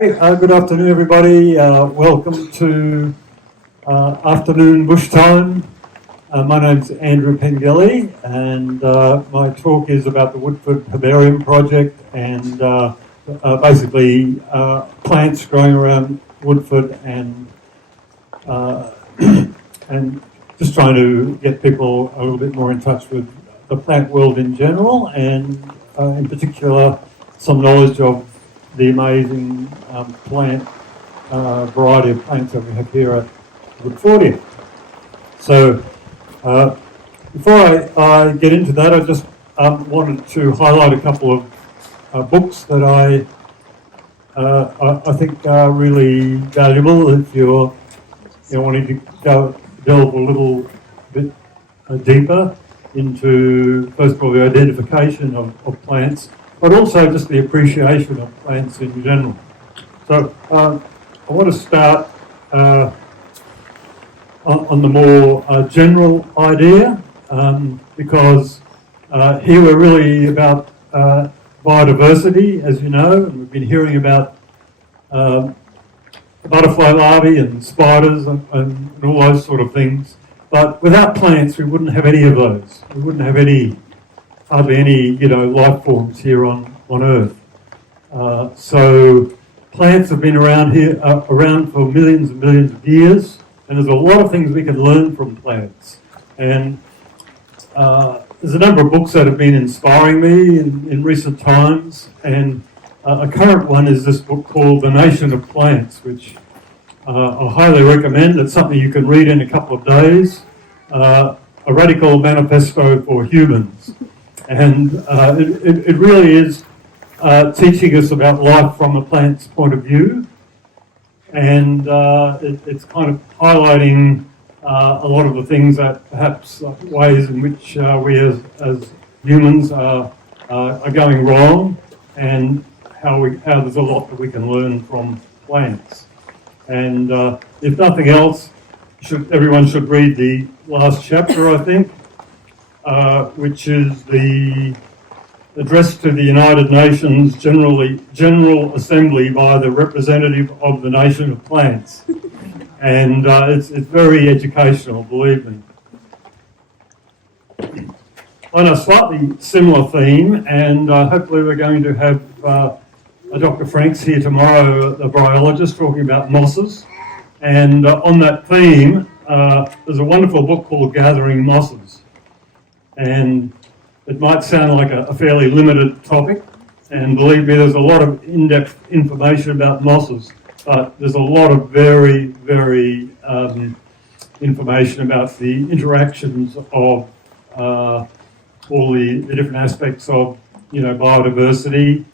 Hey, good afternoon, everybody. Welcome to afternoon bush time. My name's Andrew Pengelly, and my talk is about the Woodford Herbarium Project and basically plants growing around Woodford and and just trying to get people a little bit more in touch with the plant world in general, and in particular some knowledge of the amazing plant variety of plants that we have here at Woodfordia. So before I get into that, I just wanted to highlight a couple of books that I think are really valuable if you're wanting to delve a little bit deeper into, first of all, the identification of plants, but also just the appreciation of plants in general. So I want to start on the more general idea, because here we're really about biodiversity, as you know, and we've been hearing about butterfly larvae and spiders and all those sort of things. But without plants, we wouldn't have any of those. We wouldn't have hardly any, life forms here on Earth. So plants have been around for millions and millions of years, and there's a lot of things we can learn from plants. And there's a number of books that have been inspiring me in recent times, and a current one is this book called The Nation of Plants, which I highly recommend. It's something you can read in a couple of days. A radical manifesto for humans. And it really is teaching us about life from a plant's point of view. And it's kind of highlighting a lot of the things that perhaps ways in which we as humans are going wrong, and how there's a lot that we can learn from plants. And if nothing else, everyone should read the last chapter, I think, which is the address to the United Nations General Assembly by the representative of the Nation of Plants. And it's very educational, believe me. On a slightly similar theme, and hopefully we're going to have Dr. Franks here tomorrow, a biologist, talking about mosses. And on that theme, there's a wonderful book called Gathering Mosses. And it might sound like a fairly limited topic, and believe me, there's a lot of in-depth information about mosses, but there's a lot of very, very information about the interactions of all the different aspects of, biodiversity,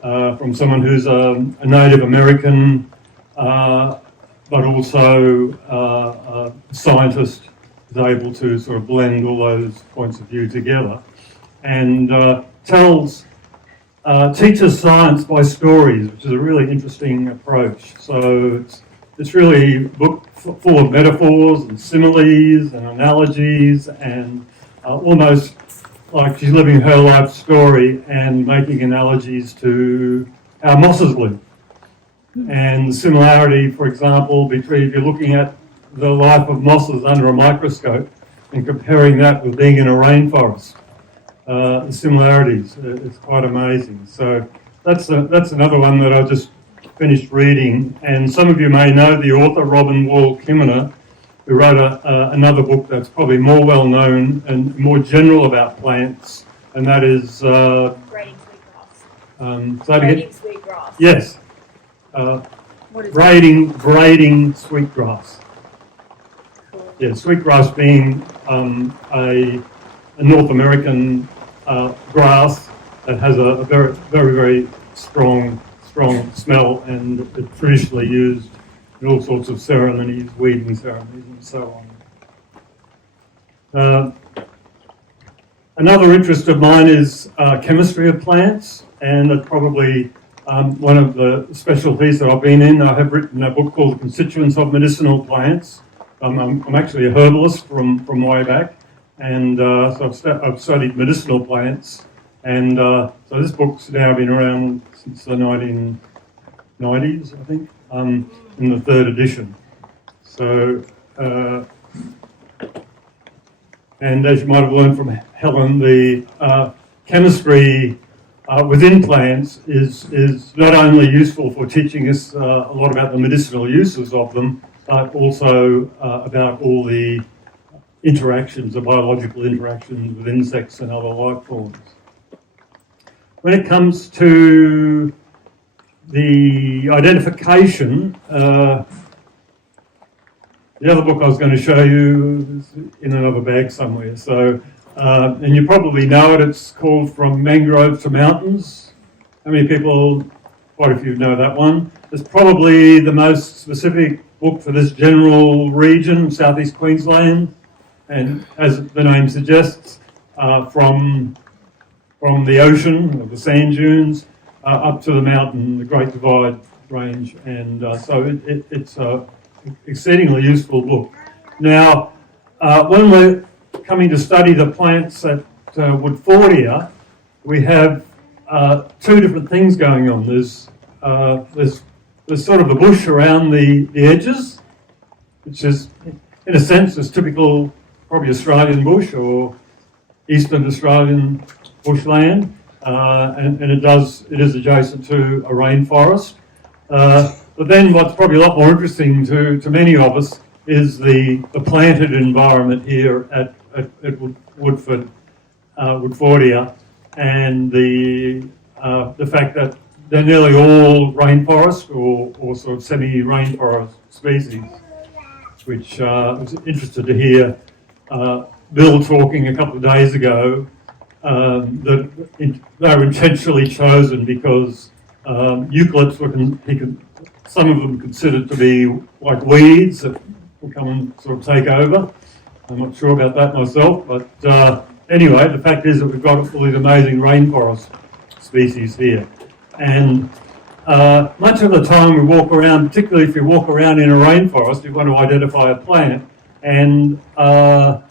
from someone who's a Native American, but also a scientist is able to sort of blend all those points of view together, and teaches science by stories, which is a really interesting approach. So it's really a book full of metaphors and similes and analogies, and almost like she's living her life story and making analogies to how mosses live. And the similarity, for example, between if you're looking at the life of mosses under a microscope and comparing that with being in a rainforest, the similarities, it's quite amazing. So that's another one that I just finished reading. And some of you may know the author, Robin Wall Kimmerer, who wrote another book that's probably more well known and more general about plants, and that is Braiding Sweetgrass. Braiding Sweetgrass. Yes. Braiding sweetgrass. Cool. Yeah, sweetgrass being a North American grass that has a very, very, very strong smell, and it's traditionally used in all sorts of ceremonies, weeding ceremonies, and so on. Another interest of mine is chemistry of plants, and it's probably one of the specialties that I've been in. I have written a book called The Constituents of Medicinal Plants. I'm actually a herbalist from way back, and so I've studied medicinal plants. And so this book's now been around since the 90s, I think, in the third edition. So, and as you might have learned from Helen, the chemistry within plants is not only useful for teaching us a lot about the medicinal uses of them, but also about all the interactions, the biological interactions with insects and other life forms. When it comes to the identification, the other book I was going to show you is in another bag somewhere. So, and you probably know it. It's called From Mangroves to Mountains. How many people? Quite a few know that one. It's probably the most specific book for this general region, southeast Queensland, and as the name suggests, from the ocean, or the sand dunes, up to the mountain, the Great Divide range, and so it's a exceedingly useful book. Now, when we're coming to study the plants at Woodfordia, we have two different things going on. There's sort of the bush around the edges, which is, in a sense, is typical, probably Australian bush or Eastern Australian bushland, and it is adjacent to a rainforest. But then what's probably a lot more interesting to many of us is the planted environment here at Woodford, Woodfordia, and the fact that they're nearly all rainforest or sort of semi-rainforest species, which I was interested to hear Bill talking a couple of days ago, that they were intentionally chosen because eucalypts were some of them considered to be like weeds that will come and sort of take over. I'm not sure about that myself, but anyway, the fact is that we've got all these amazing rainforest species here. And much of the time we walk around, particularly if you walk around in a rainforest, you want to identify a plant, and the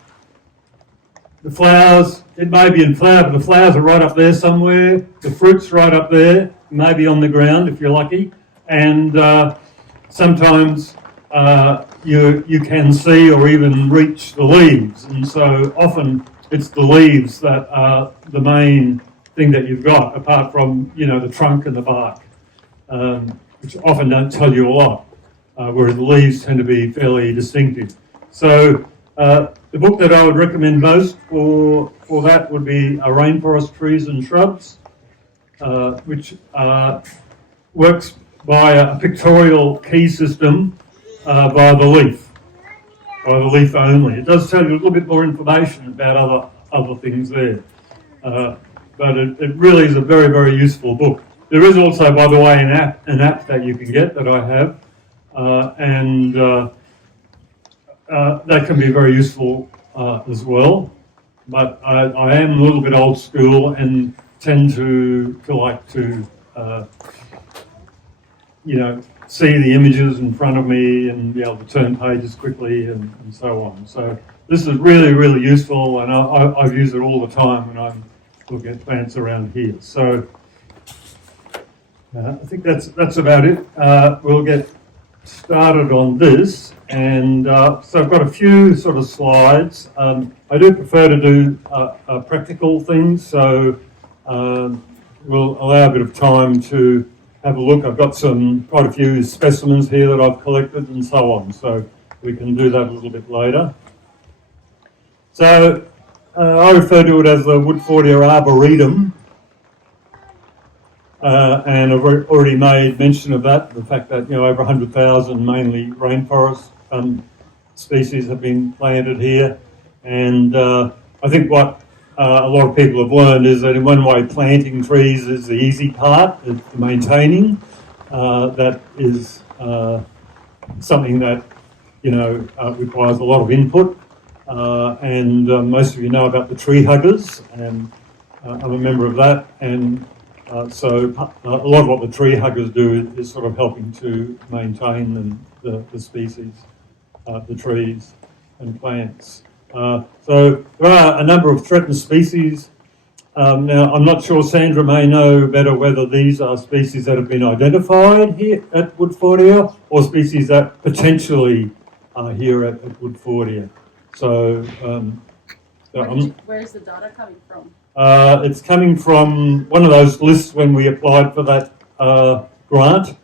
flowers, it may be in flower, but the flowers are right up there somewhere, the fruit's right up there, maybe on the ground if you're lucky, and sometimes you can see or even reach the leaves, and so often it's the leaves that are the main thing that you've got, apart from, you know, the trunk and the bark, which often don't tell you a lot, whereas the leaves tend to be fairly distinctive. So the book that I would recommend most for that would be Rainforest Trees and Shrubs, which works by a pictorial key system by the leaf only. It does tell you a little bit more information about other things there, but it really is a very, very useful book. There is also, by the way, an app that you can get that I have, and that can be very useful as well. But I am a little bit old school and tend to like to see the images in front of me and be able to turn pages quickly and so on. So this is really, really useful, and I've used it all the time when I'm looking at plants around here. So I think that's about it. We'll get started on this, and so I've got a few sort of slides. I do prefer to do practical things, so we'll allow a bit of time to have a look. I've got quite a few specimens here that I've collected and so on, so we can do that a little bit later. So I refer to it as the Woodfordia Arboretum, and I've already made mention of that, the fact that over 100,000 mainly rainforest species have been planted here, and I think what a lot of people have learned is that in one way planting trees is the easy part, it's the maintaining. That is something that requires a lot of input, and most of you know about the tree huggers, and I'm a member of that, and so a lot of what the tree huggers do is sort of helping to maintain the species, the trees and plants. So there are a number of threatened species Now, I'm not sure, Sandra may know better whether these are species that have been identified here at Woodfordia or species that potentially are here at Woodfordia. So, where's the data coming from? it's coming from one of those lists when we applied for that grant.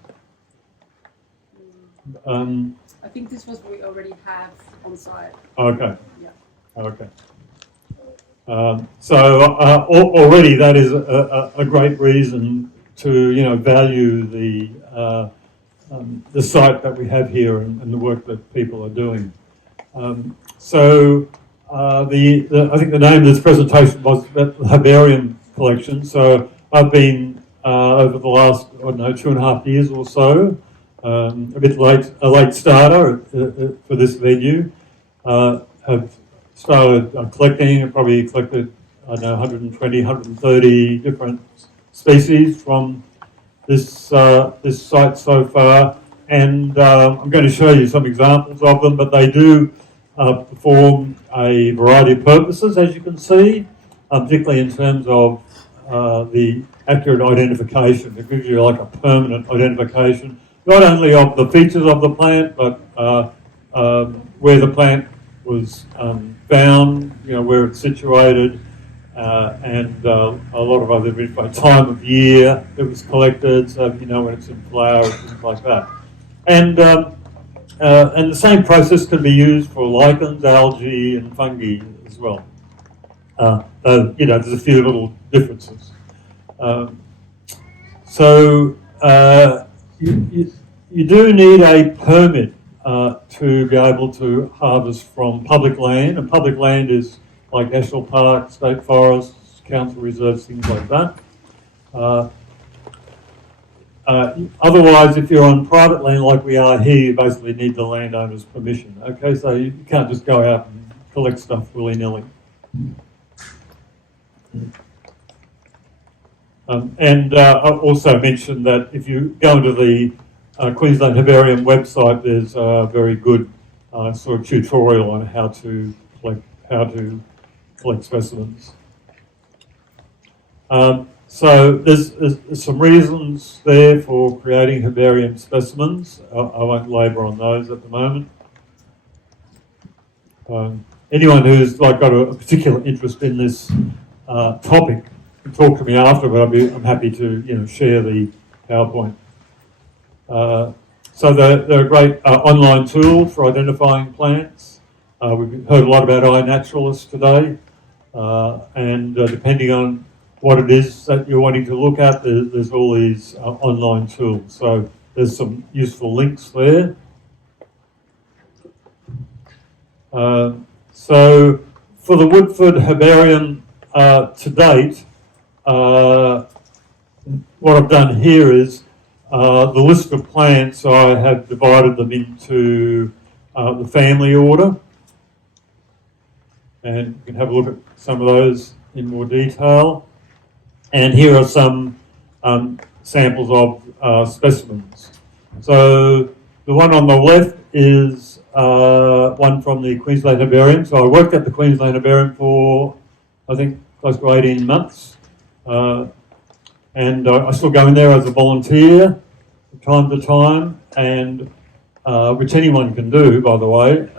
I think this was what we already have on site. Okay. Yeah. Okay. Already that is a great reason to value the site that we have here and the work that people are doing. I think the name of this presentation was the Herbarium collection. So I've been over the last 2.5 years or so, a late starter for this venue. Have started collecting and probably collected, 120, 130 different species from this site so far. And I'm going to show you some examples of them, but they do perform a variety of purposes, as you can see, particularly in terms of the accurate identification. It gives you like a permanent identification, not only of the features of the plant, but where the plant was found, where it's situated, and a lot of other info, time of year it was collected, so when it's in flower, things like that. And the same process can be used for lichens, algae, and fungi as well. There's a few little differences. You do need a permit to be able to harvest from public land, and public land is like national parks, state forests, council reserves, things like that. Otherwise, if you're on private land like we are here, you basically need the landowner's permission. Okay, so you can't just go out and collect stuff willy-nilly. I also mentioned that if you go into the Queensland Herbarium website, there's a very good sort of tutorial on how to collect specimens. So there's some reasons there for creating herbarium specimens. I won't labour on those at the moment. Anyone who's got a particular interest in this topic can talk to me after, but I'm happy to share the PowerPoint. So they're a great online tool for identifying plants. We've heard a lot about iNaturalist today, and depending on what it is that you're wanting to look at, there's all these online tools. So there's some useful links there. So for the Woodford Herbarium to date, what I've done here is the list of plants, I have divided them into the family order. And you can have a look at some of those in more detail. And here are some samples of specimens. So the one on the left is one from the Queensland Herbarium. So I worked at the Queensland Herbarium for, I think, close to 18 months. And I still go in there as a volunteer from time to time, and which anyone can do, by the way.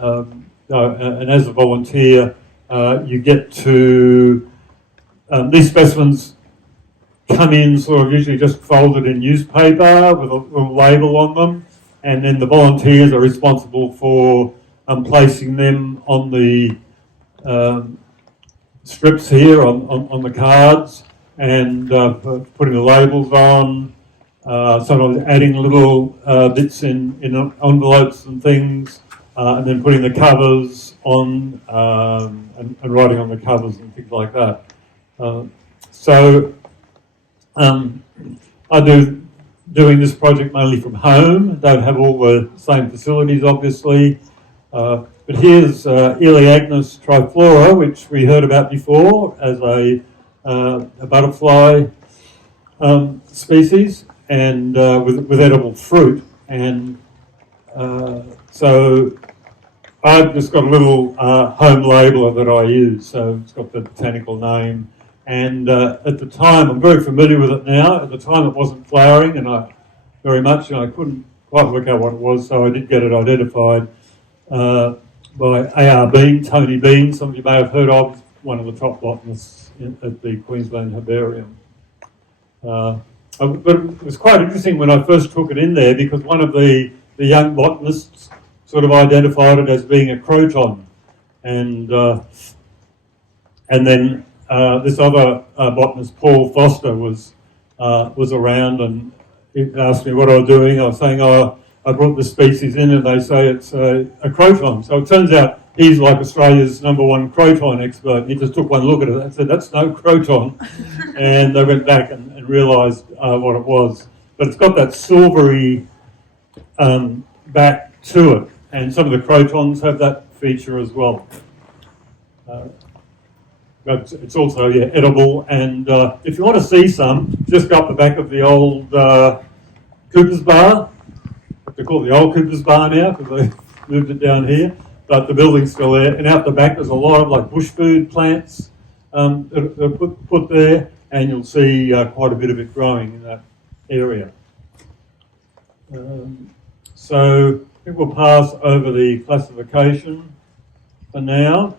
And as a volunteer, you get to, these specimens come in sort of usually just folded in newspaper with a little label on them, and then the volunteers are responsible for placing them on the strips here on the cards, and putting the labels on, sometimes adding little bits in envelopes and things, and then putting the covers on and writing on the covers and things like that. I do doing this project mainly from home. Don't have all the same facilities, obviously. But here's Iliacus Triflora, which we heard about before as a butterfly species, and with edible fruit. And so I've just got a little home labeler that I use. So it's got the botanical name And at the time, I'm very familiar with it now. At the time, it wasn't flowering, and I couldn't quite work out what it was, so I did get it identified by A.R. Bean, Tony Bean. Some of you may have heard of. He's one of the top botanists at the Queensland Herbarium. But it was quite interesting when I first took it in there, because one of the young botanists sort of identified it as being a croton, and then this other botanist, Paul Foster, was around, and he asked me what I was doing. I was saying, I brought this species in, and they say it's a croton. So it turns out he's like Australia's #1 croton expert. He just took one look at it and said, that's no croton. And they went back and realised what it was. But it's got that silvery back to it, and some of the crotons have that feature as well. But it's also edible, and if you want to see some, just go up the back of the old Cooper's Bar. They call it the old Cooper's Bar now because they moved it down here, but the building's still there. And out the back there's a lot of like bush food plants that are put there, and you'll see quite a bit of it growing in that area. So I think we'll pass over the classification for now.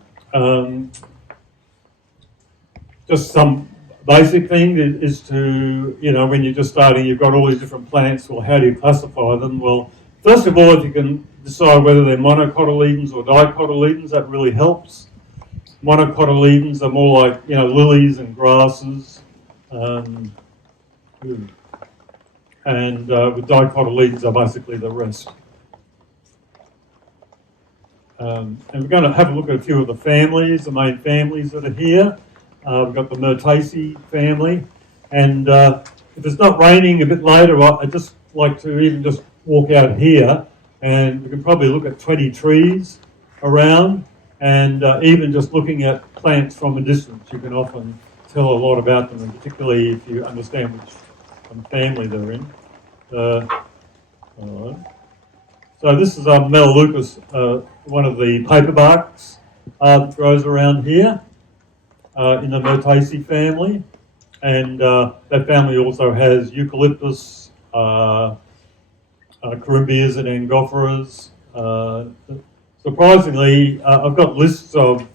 Just some basic thing is to, when you're just starting, you've got all these different plants. Well, how do you classify them? Well, first of all, if you can decide whether they're monocotyledons or dicotyledons, that really helps. Monocotyledons are more like, lilies and grasses. And with dicotyledons are basically the rest. And we're going to have a look at a few of the families, the main families that are here. We've got the Myrtaceae family, and if it's not raining a bit later, I'd just like to even just walk out here, and we can probably look at 20 trees around, and even just looking at plants from a distance, you can often tell a lot about them, and particularly if you understand which family they're in. All right. So this is Melaleucas, one of the paperbarks that grows around here. In the Myrtaceae family, and that family also has eucalyptus, corymbias and angophoras. Surprisingly, I've got lists of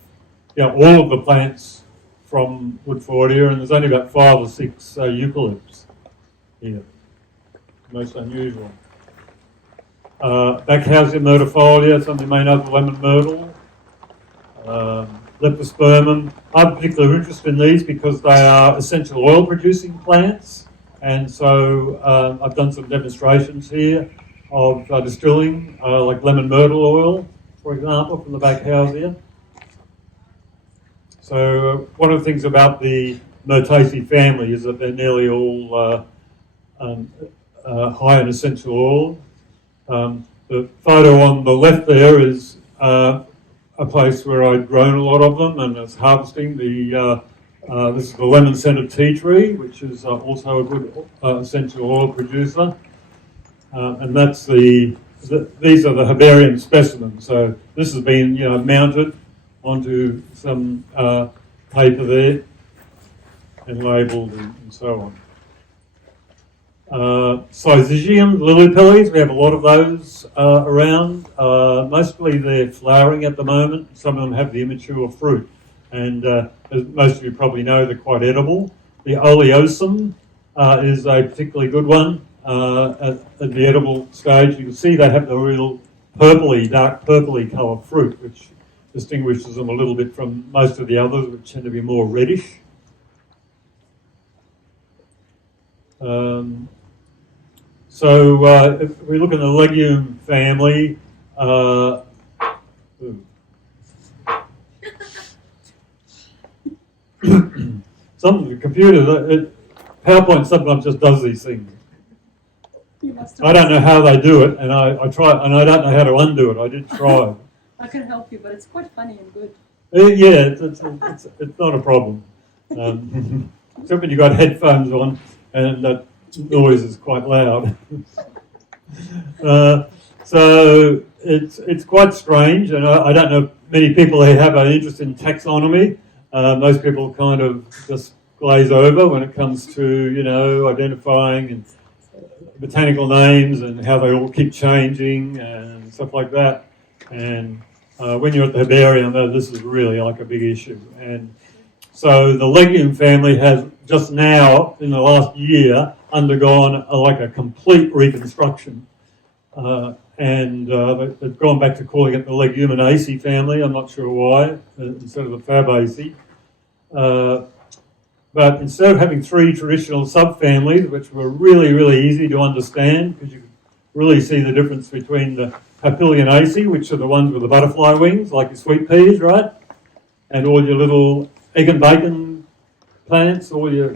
all of the plants from Woodfordia, and there's only about 5 or 6 eucalypts here. Most unusual. Backhausia myrtifolia, some of you may know the lemon myrtle. Leptospermum. I'm particularly interested in these because they are essential oil producing plants, and so I've done some demonstrations here of distilling like lemon myrtle oil, for example, from the Backhausia. So one of the things about the Myrtaceae family is that they're nearly all high in essential oil. The photo on the left there is a place where I'd grown a lot of them, and it's harvesting the. This is the lemon-scented tea tree, which is also a good essential oil producer, and that's these are the herbarium specimens. So this has been mounted onto some paper there and labelled and so on. Syzygium, lily pillies, we have a lot of those around. Mostly they're flowering at the moment. Some of them have the immature fruit. And as most of you probably know, they're quite edible. The oleosum is a particularly good one at the edible stage. You can see they have the real purpley, dark purpley coloured fruit, which distinguishes them a little bit from most of the others, which tend to be more reddish. So if we look at the legume family, the computer, PowerPoint sometimes just does these things. I don't know how they do it, and I try, and I don't know how to undo it. I did try. I can help you, but it's quite funny and good. Yeah, it's not a problem. Except when you've got headphones on, and that noise is quite loud. So it's quite strange, and I don't know many people who have an interest in taxonomy. Most people kind of just glaze over when it comes to, you know, identifying and botanical names and how they all keep changing and stuff like that. And when you're at the herbarium, this is really like a big issue. And so the Legume family has just now, in the last year, undergone like a complete reconstruction. And they've gone back to calling it the Leguminaceae family. I'm not sure why, instead of the Fabaceae. But instead of having 3 traditional subfamilies, which were really, really easy to understand, because you could really see the difference between the Papilionaceae, which are the ones with the butterfly wings, like your sweet peas, right? And all your little egg and bacon plants, all your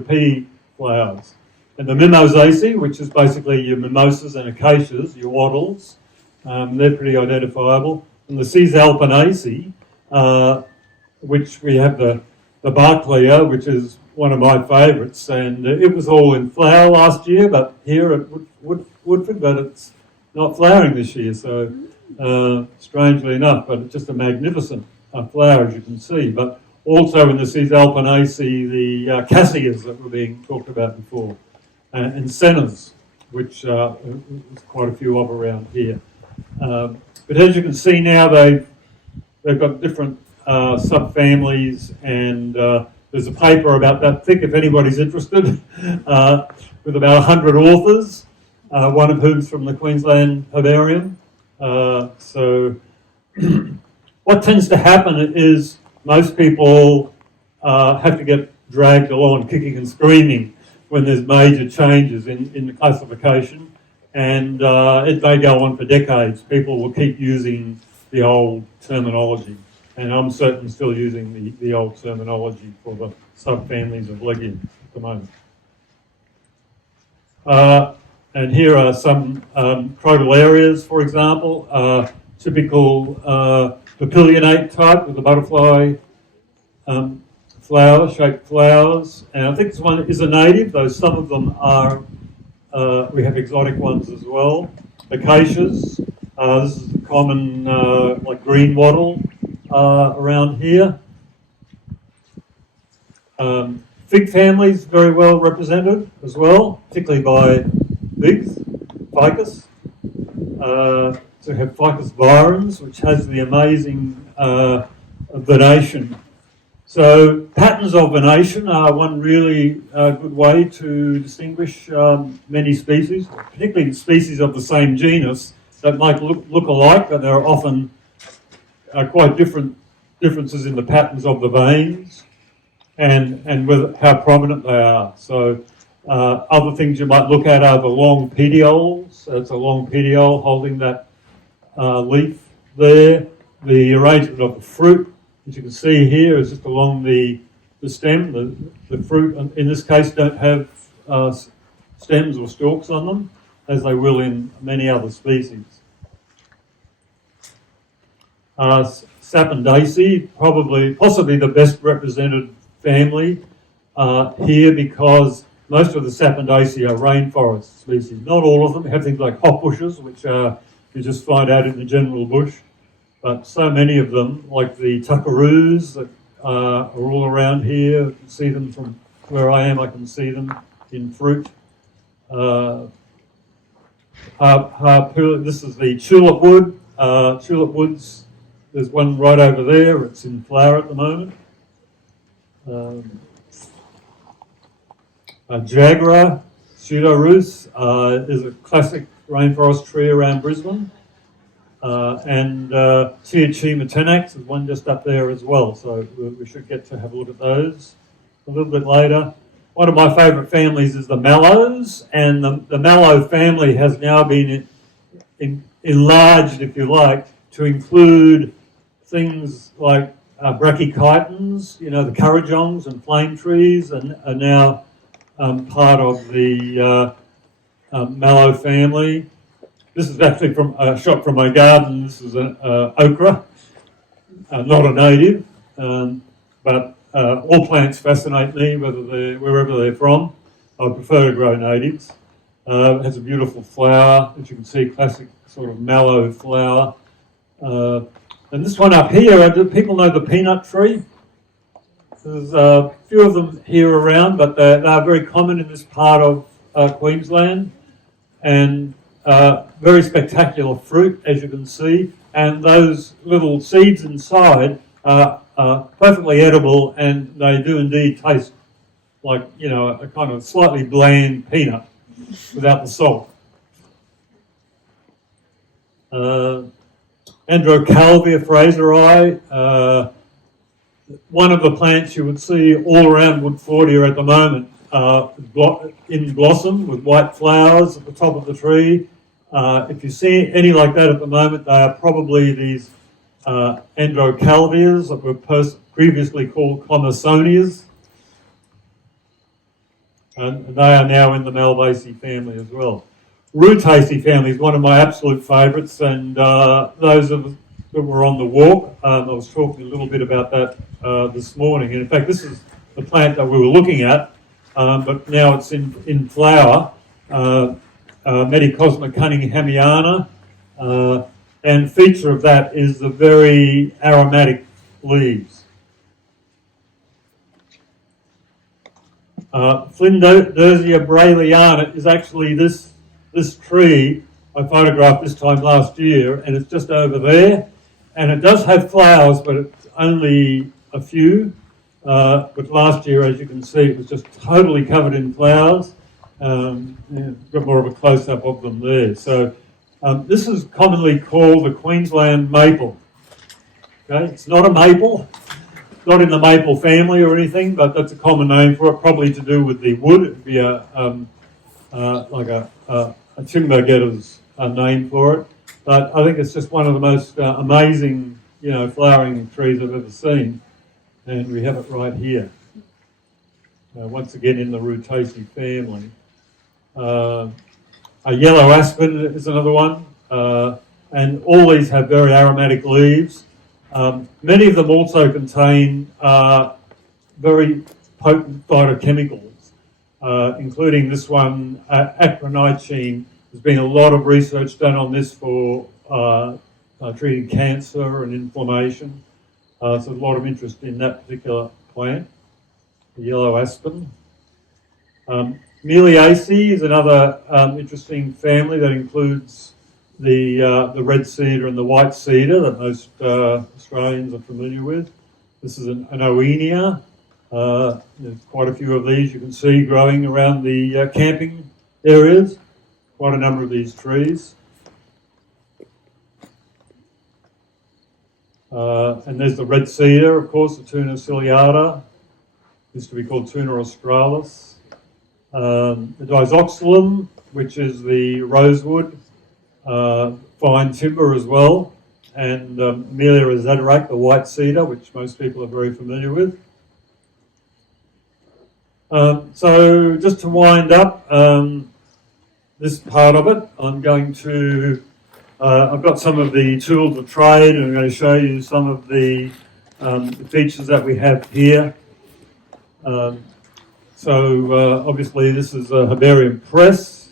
pea flowers. And the Mimosaceae, which is basically your mimosas and acacias, your wattles, they're pretty identifiable. And the Caesalpinaceae, which we have the Barclaya, which is one of my favourites, and it was all in flower last year, but here at Woodford, but it's not flowering this year, so strangely enough, but it's just a magnificent flower, as you can see. But also in the Caesalpinaceae, the Cassias that were being talked about before, and Sennas, which there's quite a few of around here. But as you can see now, they've got different subfamilies, and there's a paper about that thick, if anybody's interested, with about 100 authors, one of whom's from the Queensland Herbarium. So what tends to happen is most people have to get dragged along kicking and screaming when there's major changes in the classification, and it may go on for decades. People will keep using the old terminology. And I'm certainly still using the old terminology for the subfamilies of legumes at the moment. And here are some crotallarias, for example, typical papilionate type with the butterfly shaped flowers. And I think this one is a native, though some of them are, we have exotic ones as well. Acacias, this is the common like green wattle. Around here. Fig families very well represented as well, particularly by figs, ficus. So we have Ficus virens, which has the amazing venation. So patterns of venation are one really good way to distinguish many species, particularly species of the same genus that might look alike, but there are often quite differences in the patterns of the veins and with how prominent they are. So other things you might look at are the long petioles. It's a long petiole holding that leaf there. The arrangement of the fruit, as you can see here, is just along the stem. The fruit, in this case, don't have stems or stalks on them, as they will in many other species. Sapondaceae, possibly the best represented family here, because most of the Sapondaceae are rainforest species. Not all of them. You have things like hop bushes, which you just find out in the general bush, but so many of them, like the tuckaroos that are all around here. You can see them from where I am. I can see them in fruit. This is the tulip wood. Tulip woods. There's one right over there. It's in flower at the moment. Jaguar pseudorus is a classic rainforest tree around Brisbane. And Teochima tenax is one just up there as well. So we should get to have a look at those a little bit later. One of my favourite families is the mallows, and the mallow family has now been enlarged, if you like, to include things like brachychitons, the currajongs and flame trees, and are now part of the mallow family. This is actually from a shot from my garden. This is an okra, not a native, but all plants fascinate me, wherever they're from. I prefer to grow natives. It has a beautiful flower, as you can see, classic sort of mallow flower. And this one up here, do people know the peanut tree? There's a few of them here around, but they're very common in this part of Queensland, and very spectacular fruit, as you can see. And those little seeds inside are perfectly edible, and they do indeed taste like, you know, a kind of slightly bland peanut without the salt. Androcalvia fraseri, one of the plants you would see all around Woodfordia at the moment, in blossom with white flowers at the top of the tree. If you see any like that at the moment, they are probably these Androcalvias that were previously called Commersonias. And they are now in the Malvaceae family as well. Rutaceae family is one of my absolute favourites, and those of us that were on the walk, I was talking a little bit about that this morning. And in fact, this is the plant that we were looking at, but now it's in flower. Medicosma Cunninghamiana, and feature of that is the very aromatic leaves. Flinders brayliana is actually this tree I photographed this time last year, and it's just over there, and it does have flowers, but it's only a few. But last year, as you can see, it was just totally covered in flowers. Got more of a close-up of them there. So this is commonly called the Queensland maple. Okay, it's not a maple, not in the maple family or anything, but that's a common name for it, probably to do with the wood. It'd be like a timber getter's name for it. But I think it's just one of the most amazing, you know, flowering trees I've ever seen, and we have it right here. Once again in the Rutaceae family. A yellow aspen is another one, and all these have very aromatic leaves. Many of them also contain very potent phytochemicals, including this one, acronitine. There's been a lot of research done on this for treating cancer and inflammation. So there's a lot of interest in that particular plant, the yellow aspen. Meliaceae is another interesting family that includes the red cedar and the white cedar that most Australians are familiar with. This is an Oenia. There's quite a few of these you can see growing around the camping areas. Quite a number of these trees. And there's the red cedar, of course, the Tuna ciliata. Used to be called Tuna australis. The Disoxylum, which is the rosewood, fine timber as well, and Amelia azaderac, the white cedar, which most people are very familiar with. So just to wind up this part of it, I'm going to, I've got some of the tools of trade, and I'm going to show you some of the features that we have here. Obviously this is a herbarium press,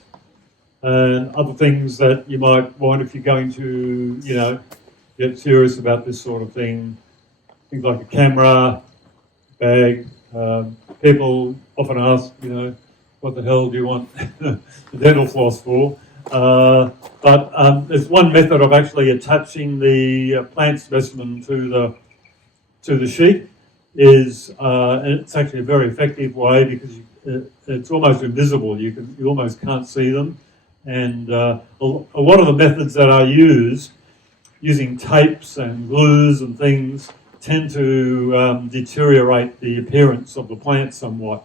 and other things that you might want if you're going to, you know, get serious about this sort of thing. Things like a camera, bag. People often ask, you know, what the hell do you want the dental floss for? But there's one method of actually attaching the plant specimen to the sheet. And it's actually a very effective way because it's almost invisible. You almost can't see them, and a lot of the methods that are used, using tapes and glues and things, tend to deteriorate the appearance of the plant somewhat.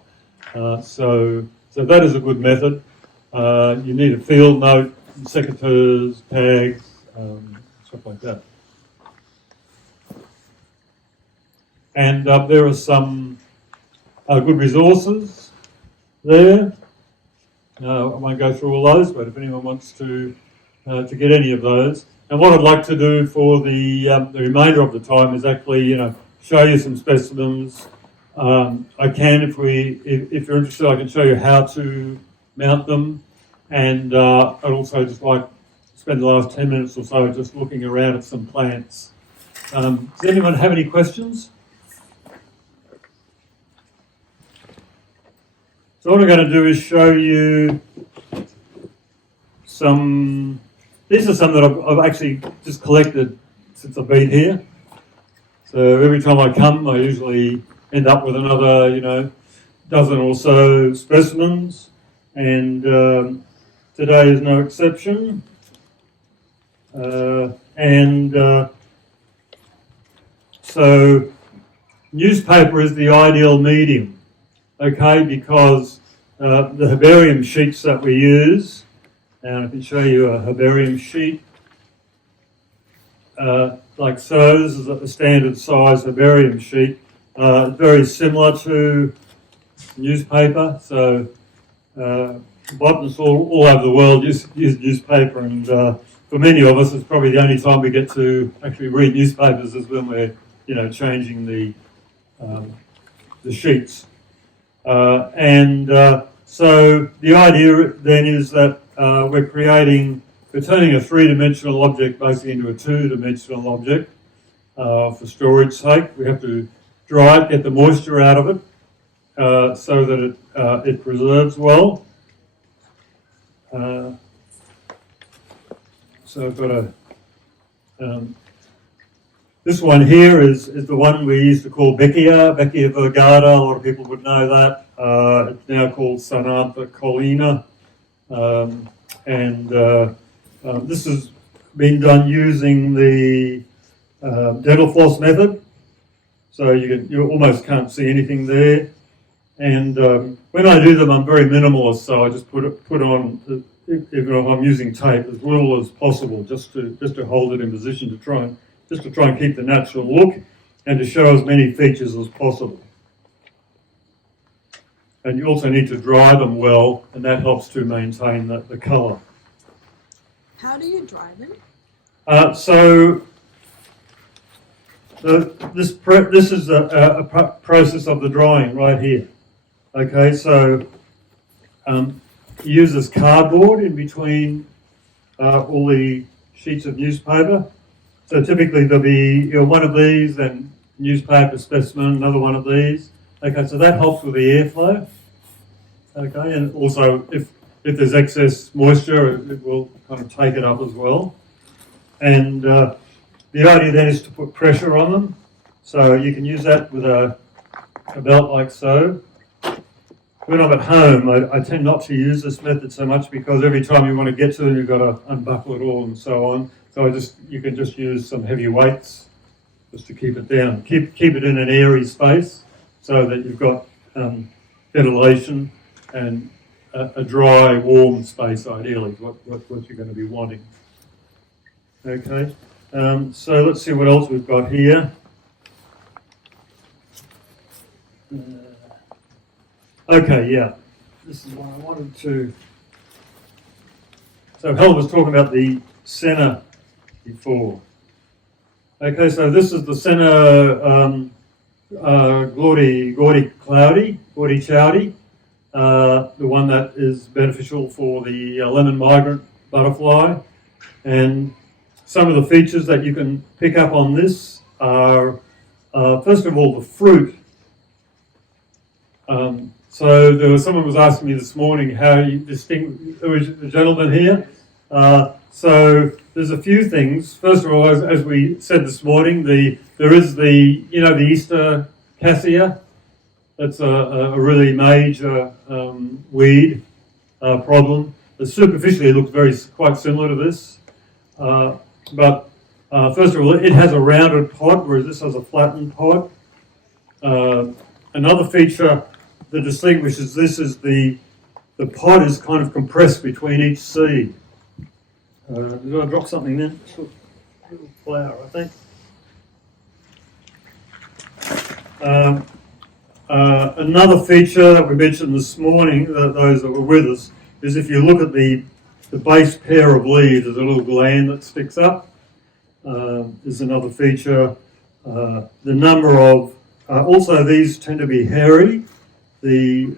So that is a good method. You need a field note, secateurs, tags, stuff like that. And there are some good resources there. I won't go through all those, but if anyone wants to get any of those. And what I'd like to do for the remainder of the time is actually, you know, show you some specimens. I can, if you're interested, I can show you how to mount them. And I'd also just like to spend the last 10 minutes or so just looking around at some plants. Does anyone have any questions? So what I'm going to do is show you some, these are some that I've actually just collected since I've been here. So every time I come, I usually end up with another, dozen or so specimens, and today is no exception. So newspaper is the ideal medium, okay, because the herbarium sheets that we use, and I can show you a herbarium sheet, like so. This is a standard size herbarium sheet, very similar to newspaper. So botanists all over the world use newspaper, and for many of us, it's probably the only time we get to actually read newspapers is when we're, changing the sheets. So the idea then is that we're turning a three-dimensional object basically into a two-dimensional object for storage sake. We have to dry it, get the moisture out of it, so that it preserves well. So I've got this one here is the one we used to call Beckia virgata. A lot of people would know that. It's now called Sanantha colina. This has been done using the dental floss method. So you almost can't see anything there. And when I do them, I'm very minimalist, so I just put on, even if I'm using tape, as little as possible, just to hold it in position to try and keep the natural look and to show as many features as possible. And you also need to dry them well, and that helps to maintain the colour. How do you dry them? This is a process of the drying right here. Okay, so uses cardboard in between all the sheets of newspaper. So typically there'll be one of these, and newspaper specimen, another one of these. Okay, so that helps with the airflow. Okay, and also if there's excess moisture, it will kind of take it up as well. And the idea then is to put pressure on them. So you can use that with a belt like so. When I'm at home, I tend not to use this method so much because every time you want to get to them, you've got to unbuckle it all and so on. So you can just use some heavy weights just to keep it down. Keep it in an airy space so that you've got ventilation and a dry, warm space ideally is what you're going to be wanting. Okay, so let's see what else we've got here. Okay, yeah, this is what I wanted to. So Helen was talking about the Senna before. Okay, so this is the Senna Gaudy Chowdy, the one that is beneficial for the lemon migrant butterfly. And some of the features that you can pick up on this are, first of all, the fruit. So someone was asking me this morning how you distinguish the gentleman here. So there's a few things. First of all, as we said this morning, there is the Easter Cassia. That's a really major weed problem. Superficially, it looks quite similar to this. But first of all, it has a rounded pod, whereas this has a flattened pod. Another feature that distinguishes this is the pod is kind of compressed between each seed. Did I drop something then? A little flower, I think. Another feature that we mentioned this morning, those that were with us, is if you look at the base pair of leaves, there's a little gland that sticks up. Is another feature. The number of, also these tend to be hairy. The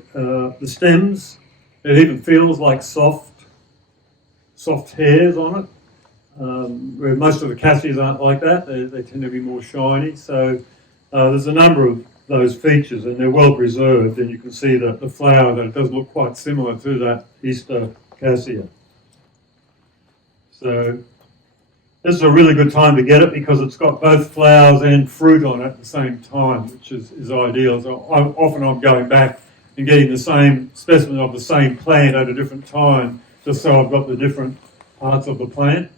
stems, it even feels like soft hairs on it. Where most of the Cassias aren't like that. They tend to be more shiny. So there's a number of those features, and they're well preserved, and you can see that the flower, that it does look quite similar to that Easter Cassia. So this is a really good time to get it because it's got both flowers and fruit on it at the same time, which is ideal. So I'm going back and getting the same specimen of the same plant at a different time, just so I've got the different parts of the plant.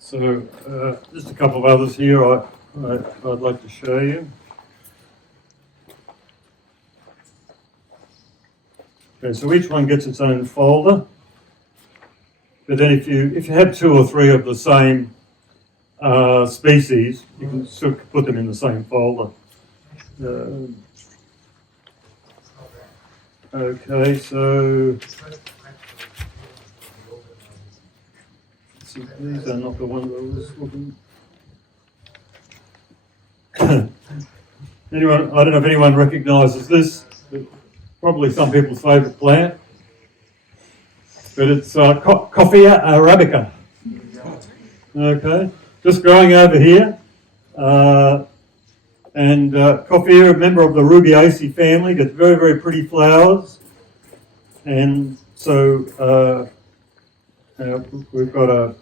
So just a couple of others here I'd like to show you. Okay, so each one gets its own folder. But then if you have two or three of the same species, you can sort of put them in the same folder. Okay, so these are not the ones I was looking. Anyone? I don't know if anyone recognises this. Probably some people's favourite plant, but it's Coffea Arabica. Okay, just growing over here, and Coffea, a member of the Rubiaceae family, gets very, very pretty flowers, and so we've got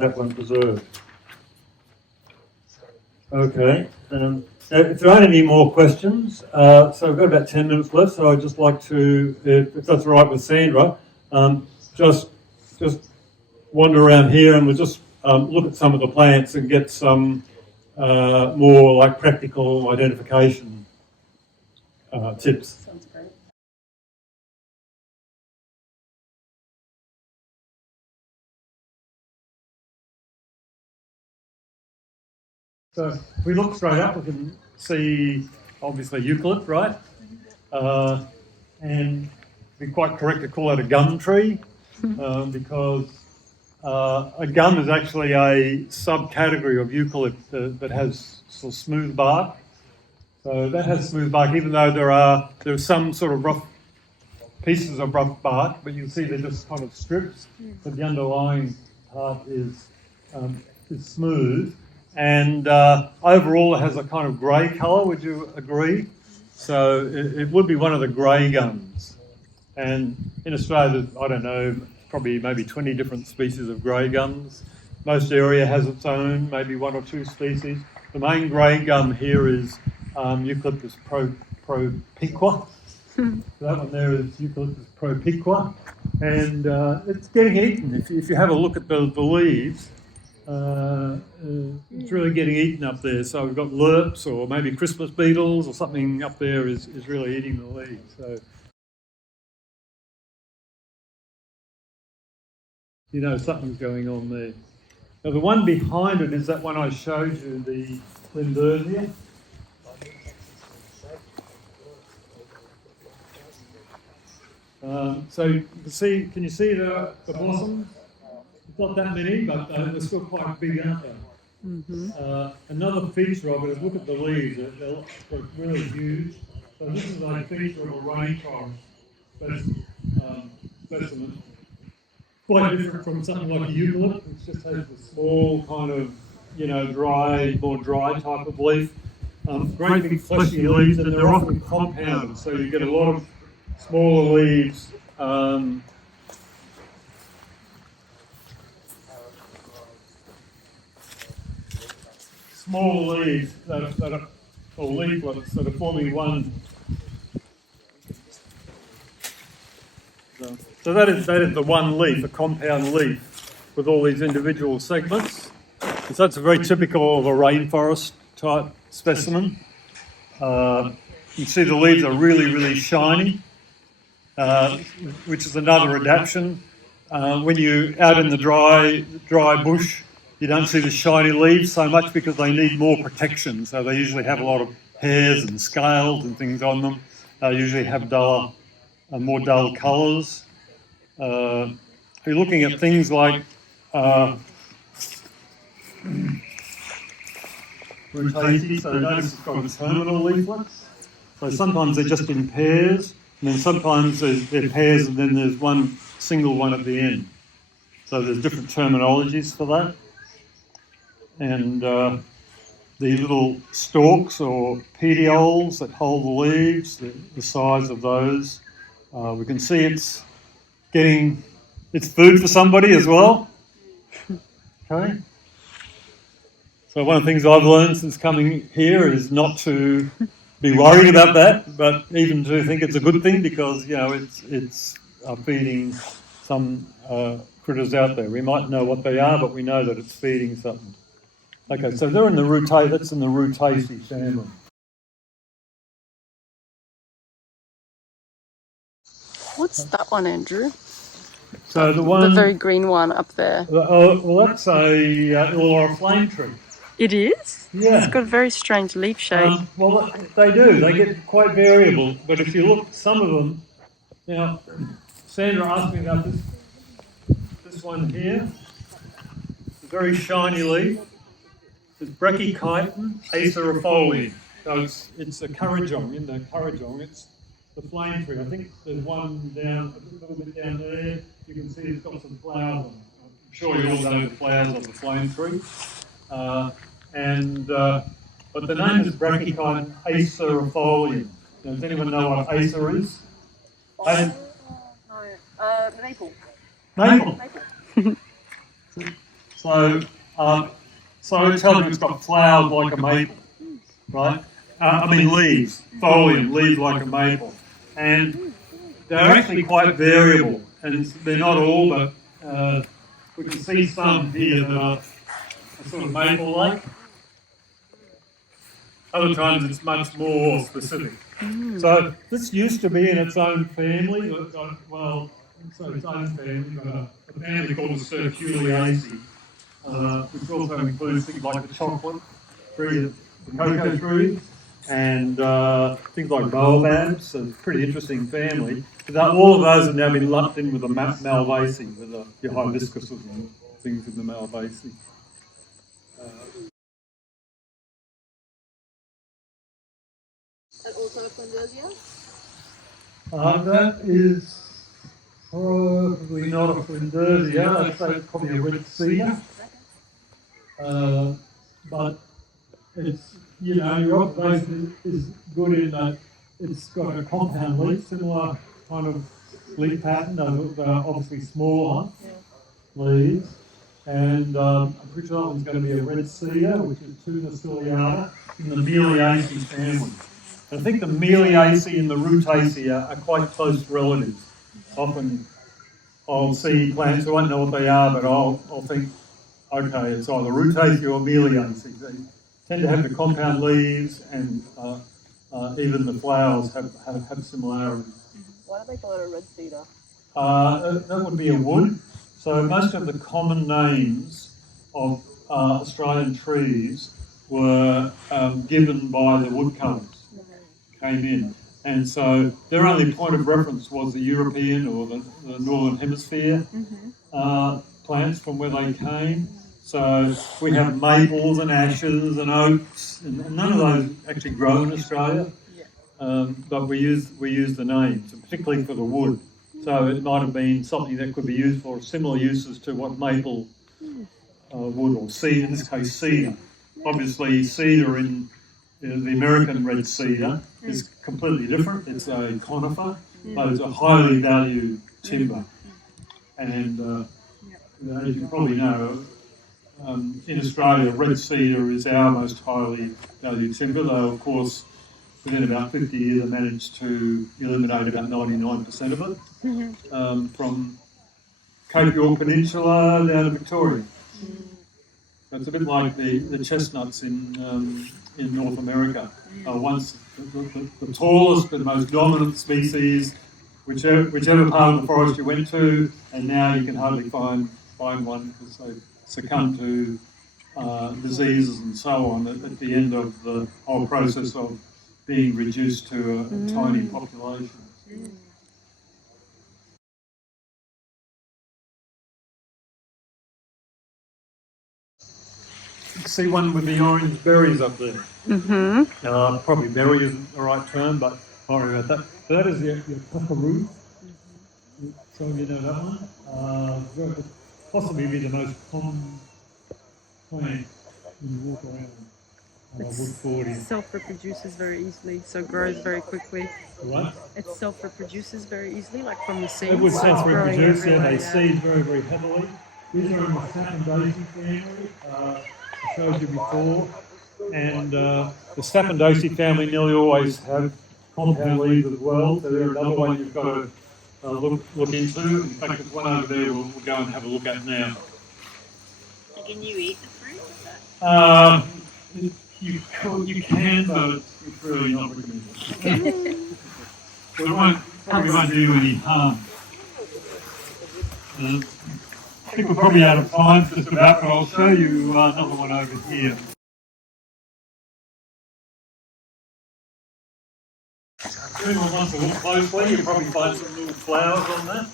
that one preserved. Okay. If there aren't any more questions, so we've got about 10 minutes left, so I'd just like to, if that's all right with Sandra, just wander around here and we'll just look at some of the plants and get some more like practical identification tips. Sounds great. So if we look straight up, we can see obviously eucalypt, right? And it'd be quite correct to call it a gum tree because a gum is actually a subcategory of eucalypt that has sort of smooth bark. So that has smooth bark, even though there are some sort of rough pieces of rough bark, but you can see they're just kind of strips, but the underlying part is smooth. And overall it has a kind of grey colour, would you agree? So it would be one of the grey gums. And in Australia, I don't know, probably maybe 20 different species of grey gums. Most area has its own, maybe one or two species. The main grey gum here is Eucalyptus propiqua. So that one there is Eucalyptus propiqua. And it's getting eaten. If you have a look at the leaves, it's really getting eaten up there. So we've got lerps or maybe Christmas beetles or something up there is really eating the leaves. So you know something's going on there. Now the one behind it is that one I showed you, the Lindersia. So you can you see the blossoms? Not that many, but they're still quite big, aren't they? Mm-hmm. Another feature of it is look at the leaves. They're really huge. So this is a feature of a rainforest specimen. Quite different from something like a eucalypt, which just has a small kind of, more dry type of leaf. Great big fleshy leaves, and they're often compounded, so you get a lot of smaller leaves. Small leaves that are, or leaflets that are forming one. So that is the one leaf, a compound leaf, with all these individual segments. And so that's very typical of a rainforest type specimen. You can see the leaves are really, really shiny, which is another adaptation. When you're out in the dry bush, you don't see the shiny leaves so much because they need more protection. So they usually have a lot of hairs and scales and things on them. They usually have more dull colours. If you're looking at things like Rutaceae, so notice it's got terminal leaflets. So sometimes they're just in pairs. And then sometimes they're pairs and then there's one single one at the end. So there's different terminologies for that. And the little stalks or petioles that hold the leaves, the size of those. We can see it's food for somebody as well. Okay. So one of the things I've learned since coming here is not to be worried about that, but even to think it's a good thing because it's feeding some critters out there. We might know what they are, but we know that it's feeding something. Okay, so they're in the that's in the Rutaceae family. What's that one, Andrew? So the very green one up there. Well, that's a flame tree. It is? Yeah. It's got a very strange leaf shape. Well, they do. They get quite variable. But if you look, some of them. Now, Sandra asked me about this one here. It's a very shiny leaf. It's Brachychiton acerifolium. So it's a couragong, in the couragong. It's the flame tree. I think there's one down, a little bit down there. You can see it's got some flowers on it. I'm sure you all know the flowers of the flame tree. But the name is Brachychiton acerifolium. Now, does anyone know what acer is? No. Maple. Maple. So I tell you it's got flowers like a maple, right? Leaves, folium, leaves like a maple. And they're actually quite variable, and they're not all, but we can see some here that are sort of maple-like. Other times it's much more specific. So this used to be in its own family, so its own family, but a family called the Circuliaceae, which also includes things like the chocolate tree, the cocoa trees, and things like baobabs. So it's a pretty interesting family. But all of those have now been lumped in with the Malvaceae, with your hibiscuses and things in the Malvaceae. And also Flindersia? That is probably not a Flindersia. I'd say it's probably a red cedar. But it's, your observation is good in that it's got a compound leaf, similar kind of leaf pattern. They're obviously smaller leaves. And I'm pretty sure that one's going to be a red cedar, which is Tuna ciliata, in the Meliaceae family. I think the Meliaceae and the Rutaceae are quite close relatives. Often I'll see plants, I won't know what they are, but I'll think, okay, it's either Rutaceae or Meliaceae. They tend to have the compound leaves, and even the flowers have similarities. Why do they call it a red cedar? That would be a wood. So most of the common names of Australian trees were given by the woodcutters. Came in, and so their only point of reference was the European or the Northern Hemisphere plants from where they came. So we have maples and ashes and oaks, and none of those actually grow in Australia. But we use the names, particularly for the wood. So it might have been something that could be used for similar uses to what maple would, or cedar, in this case cedar. Obviously, cedar in the American red cedar is completely different. It's a conifer, but it's a highly valued timber. And as you probably know, in Australia, red cedar is our most highly valued timber, though of course within about 50 years I managed to eliminate about 99% of it from Cape York Peninsula down to Victoria. So it's a bit like the chestnuts in North America. Once the tallest and most dominant species, whichever part of the forest you went to, and now you can hardly find one because they succumb to diseases and so on at the end of the whole process of being reduced to a tiny population. See one with the orange berries up there. Mm-hmm. Probably berry isn't the right term, but sorry about that. So that is your pepperoo. So you know that one. Possibly be the most common plant when you walk around. Woodfordia. Self-reproduces very easily, so grows very quickly. What? It self-reproduces very easily, like from the seeds. They would It's growing self-reproduce, yeah, everywhere, they seed very, very heavily. These are in the Sapandaceae family, I showed you before. And the Sapandaceae family nearly always have compound leaves as well, so they're another one you've got to look into. In fact, there's one over there we'll go and have a look at now. Can you eat the fruit? You can, but it's really not recommended. Probably won't do you any harm. I think we're probably out of time just about, but I'll show you another one over here. If anyone wants to look closely, you'll probably find some little flowers on that.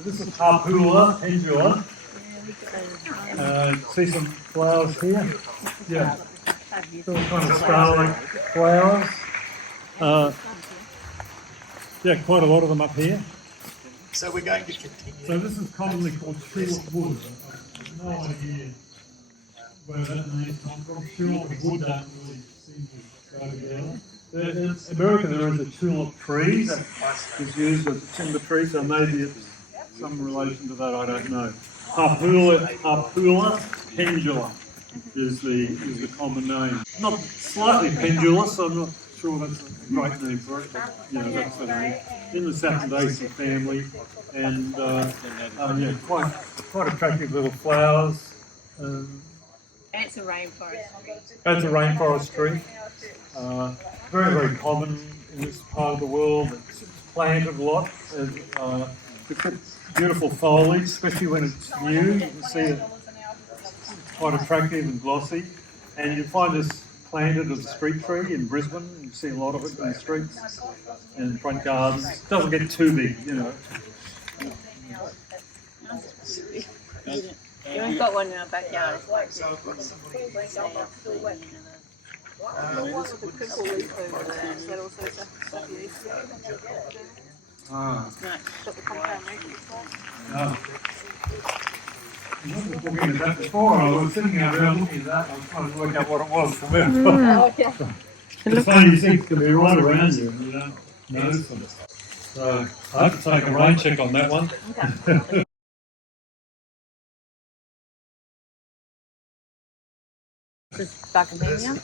This is Harpula, Pendula. See some flowers here? Yeah. Little kind of star-like flowers. Yeah, quite a lot of them up here. So we're going to continue. So this is commonly called tulip wood. I have no idea where that name comes from. Tulip wood don't really seem to go together. In America there is a tulip tree that is used as a timber tree, so maybe it's some relation to that, I don't know. Harpula pendula is the common name. Not slightly pendulous, I'm not sure that's a great name for it, but you know, that's the name. In the Sapandaceae family, and yeah, quite attractive little flowers. It's a rainforest tree. That's a rainforest tree. Very, very common in this part of the world. It's planted a lot. It's got beautiful foliage, especially when it's new. You can see it's quite attractive and glossy. And you find this planted as a street tree in Brisbane. You see a lot of it in the streets and front gardens. It doesn't get too big, you know. We've got one in our backyard. What's the purple leaf over there? Is that also Sapiesia? Got the compound leaf? I was looking at that before. I was sitting around looking at that. I was trying to work out what it was for me. Okay. It's funny, these things can be right around you and you don't notice them. So I have to take a rain check on that one. This is Buckingham.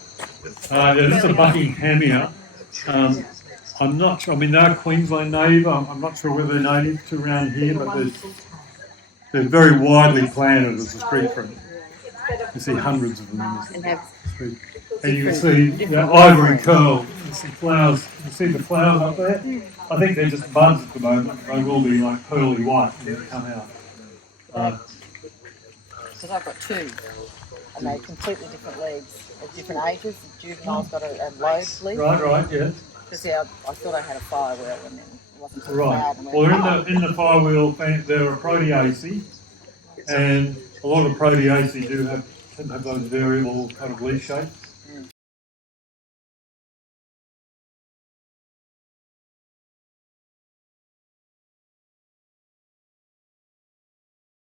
Yeah, this is a Buckinghamia. I'm not sure, I mean, they're Queensland native. I'm not sure whether they're native to around here, but they're very widely planted as a street tree. You see hundreds of them in the street. And you can see the ivory curl. You see flowers. You see the flowers up there? I think they're just buds at the moment. They will be like pearly white when they come out. Because I've got two, and they're completely different leaves at different ages. The juvenile's got a lobe leaf. Right, yes. Because yeah, I thought I had a firewheel, and then it wasn't too Right. bad. And Well, in the firewheel, they're a proteaceae, and a lot of proteaceae tend to have those variable kind of leaf shapes.